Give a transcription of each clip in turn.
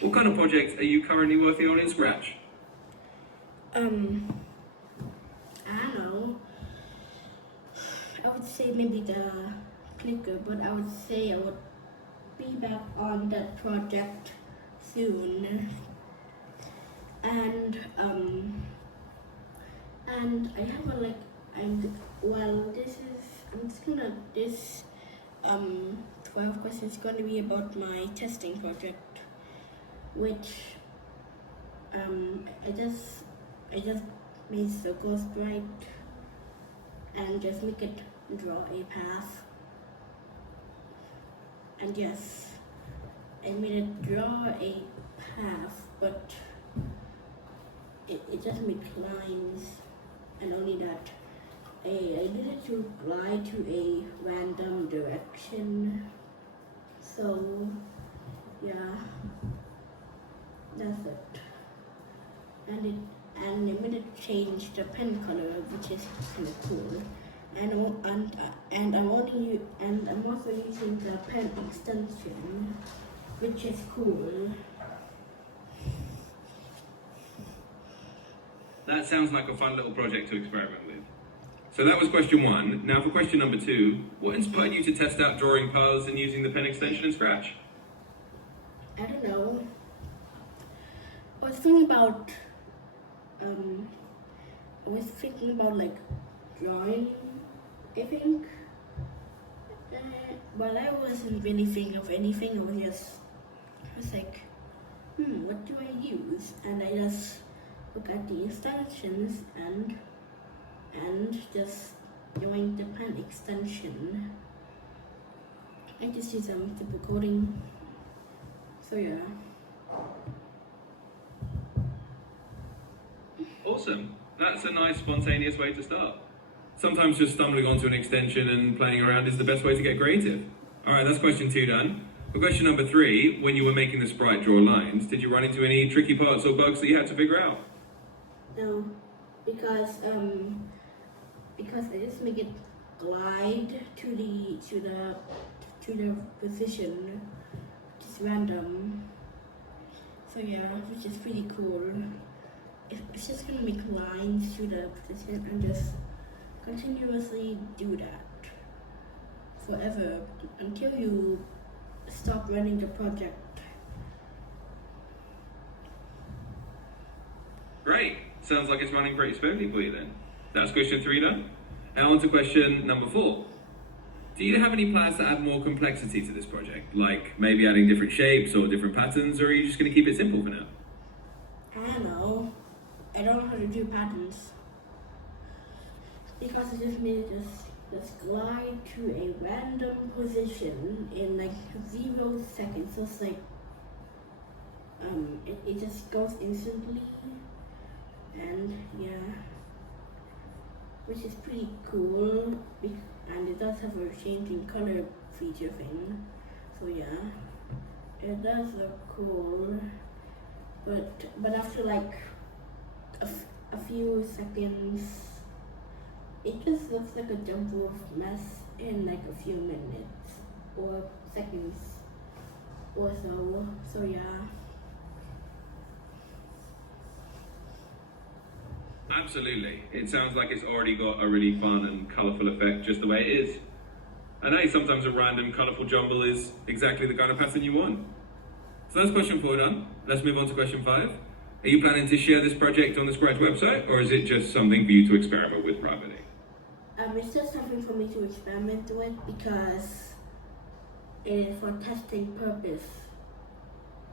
What kind of projects are you currently working on in Scratch? I don't know. I would say maybe the clicker, but I would say I would be back on that project soon. And I have a like I'm just gonna this 12 questions is gonna be about my testing project, which I just made circles right and just make it draw a path. And yes, I made it draw a path, but it just made lines, and only that. I did it to glide to a random direction. So yeah, that's it. And I made it change the pen color, which is kind of cool. And I'm also using the pen extension, which is cool. That sounds like a fun little project to experiment with. So that was question 1. Now for question number 2, what inspired you to test out drawing paths and using the pen extension in Scratch? I don't know. I was thinking about like drawing, I think. But I wasn't really thinking of anything. I was like, what do I use? And I just look at the extensions and just join the pen extension. I just use some simple coding. So yeah. Awesome. That's a nice spontaneous way to start. Sometimes just stumbling onto an extension and playing around is the best way to get creative. Alright, that's question 2 done. For question number 3, when you were making the sprite draw lines, did you run into any tricky parts or bugs that you had to figure out? No, because I just make it glide to the position, just random. So yeah, which is pretty cool. It's just gonna make lines to the position and just continuously do that forever until you stop running the project. Great. Sounds like it's running pretty smoothly for you then. That's question 3 done. Now on to question number 4. Do you have any plans to add more complexity to this project? Like maybe adding different shapes or different patterns, or are you just going to keep it simple for now? I don't know. I don't know how to do patterns. Because I just made it just glide to a random position in like 0 seconds. So it's like it just goes instantly, and yeah, which is pretty cool. And it does have a changing color feature thing. So yeah, it does look cool. But after like a few seconds, it just looks like a jumble of mess in like a few minutes or seconds or so. So yeah. Absolutely. It sounds like it's already got a really fun and colourful effect just the way it is. And hey, sometimes a random colourful jumble is exactly the kind of pattern you want. So that's question 4 done. Let's move on to question 5. Are you planning to share this project on the Scratch website, or is it just something for you to experiment with privately? It's just something for me to experiment with because it is for testing purpose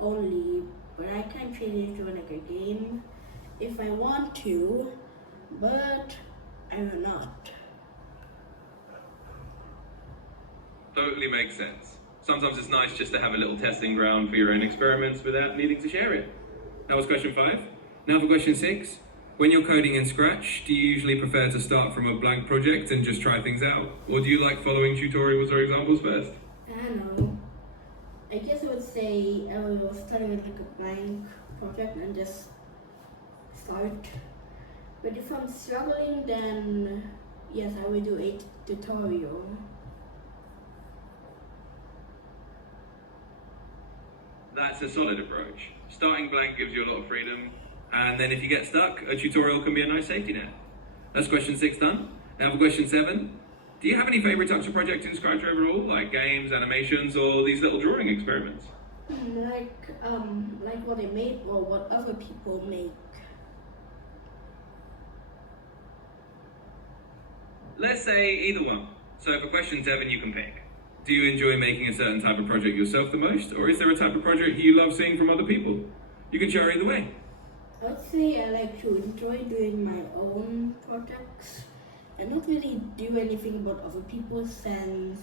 only. But I can treat it into like a game if I want to, but I will not. Totally makes sense. Sometimes it's nice just to have a little testing ground for your own experiments without needing to share it. That was question 5. Now for question 6. When you're coding in Scratch, do you usually prefer to start from a blank project and just try things out? Or do you like following tutorials or examples first? I don't know. I guess I would say I will start with like a blank project and just start. But if I'm struggling, then yes, I will do a tutorial. That's a solid approach. Starting blank gives you a lot of freedom, and then if you get stuck, a tutorial can be a nice safety net. That's question 6 done. Now for question 7. Do you have any favorite types of projects in Scratch overall, like games, animations, or these little drawing experiments? Like what I made or what other people make. Let's say either one. So for question 7, you can pick. Do you enjoy making a certain type of project yourself the most, or is there a type of project you love seeing from other people? You can share either way. I would say I like to enjoy doing my own projects and not really do anything about other people's sense.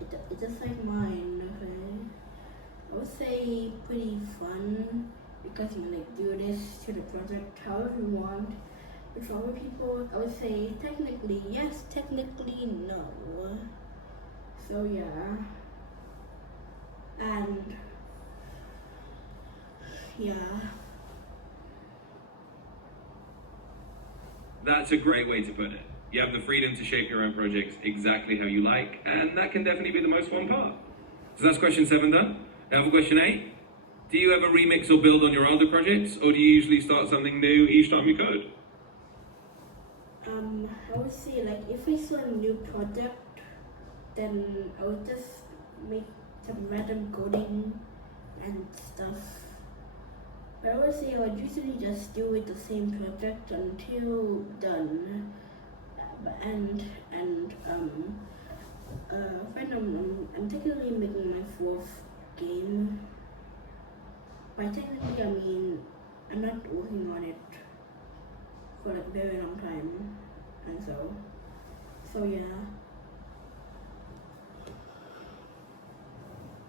It's just like mine, okay? I would say pretty fun because you can like do this to the project however you want. With other people, I would say technically yes, technically no. So yeah. And yeah. That's a great way to put it. You have the freedom to shape your own projects exactly how you like, and that can definitely be the most fun part. So that's question 7 done. Now for question 8. Do you ever remix or build on your older projects, or do you usually start something new each time you code? I would say like if I saw a new project, then I would just make some random coding and stuff. But I would say I would usually just do it the same project until done. When I'm technically making my 4th game. By technically I mean I'm not working on it for like a very long time, and so yeah.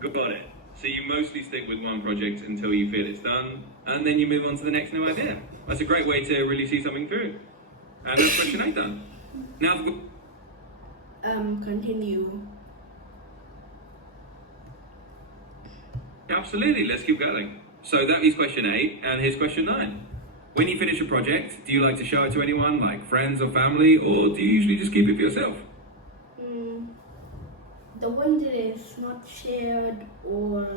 Got it. So you mostly stick with one project until you feel it's done, and then you move on to the next new idea. That's a great way to really see something through. And that's question 8 done. Now for continue. Absolutely, let's keep going. So that is question 8, and here's question 9. When you finish a project, do you like to show it to anyone, like friends or family, or do you usually just keep it for yourself? The one that is not shared or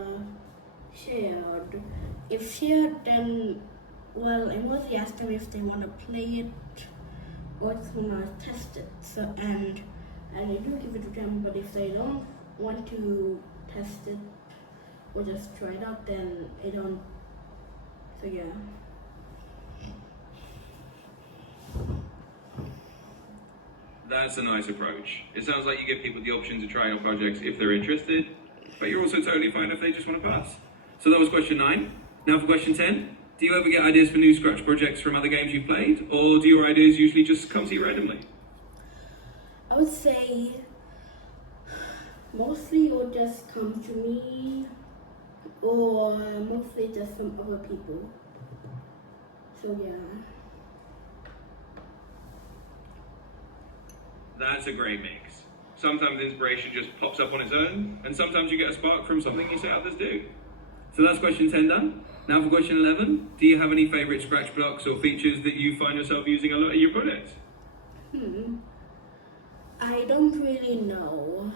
shared. If shared, then, well, I mostly ask them if they want to play it or just want to test it. So, and I do give it to them, but if they don't want to test it or just try it out, then I don't. So, yeah. That's a nice approach. It sounds like you give people the option to try your projects if they're interested, but you're also totally fine if they just want to pass. So that was question 9. Now for question 10. Do you ever get ideas for new Scratch projects from other games you've played, or do your ideas usually just come to you randomly? I would say mostly it will just come to me, or mostly just from other people. So yeah. That's a great mix. Sometimes inspiration just pops up on its own, and sometimes you get a spark from something you see others do. So that's question 10 done. Now for question 11. Do you have any favorite Scratch blocks or features that you find yourself using a lot in your projects? I don't really know,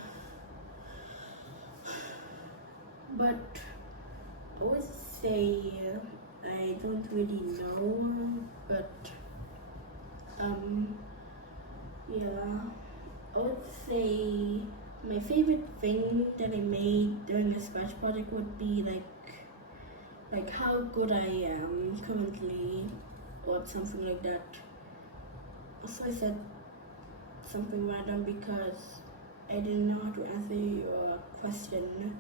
but I would say I don't really know, but yeah, I would say my favorite thing that I made during the Scratch project would be like how good I am currently, or something like that. Also, I said something random because I didn't know how to answer your question.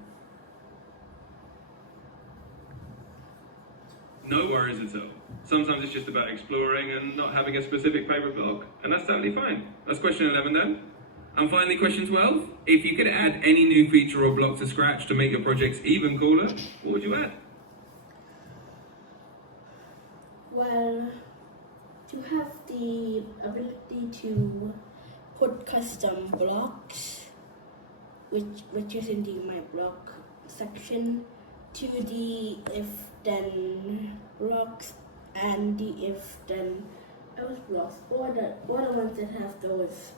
No worries at all. Sometimes it's just about exploring and not having a specific favorite block, and that's totally fine. That's question 11 then. And finally, question 12. If you could add any new feature or block to Scratch to make your projects even cooler, what would you add? Well, to have the ability to put custom blocks, which is in the My Block section, to the if then blocks and the if then else blocks, or the ones that have those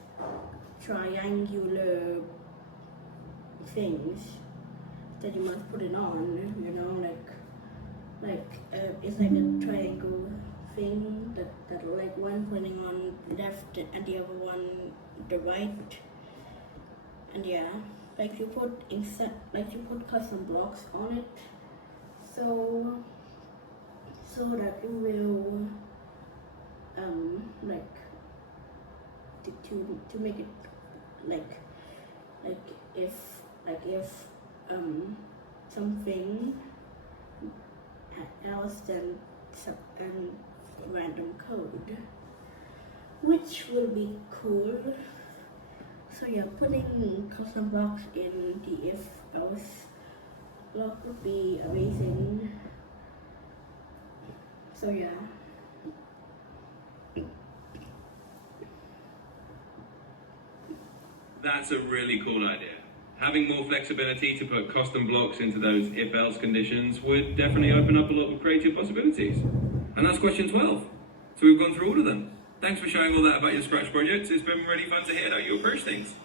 triangular things. that you must put it on, you know, it's like a triangle thing that like one pointing on left and the other one the right, and yeah, like you put custom blocks on it, so that you will like to make it like if something else than random code, which will be cool. So yeah, putting custom blocks in the if else block would be amazing. So yeah. That's a really cool idea. Having more flexibility to put custom blocks into those if-else conditions would definitely open up a lot of creative possibilities. And that's question 12. So we've gone through all of them. Thanks for sharing all that about your Scratch projects. It's been really fun to hear how you approach things.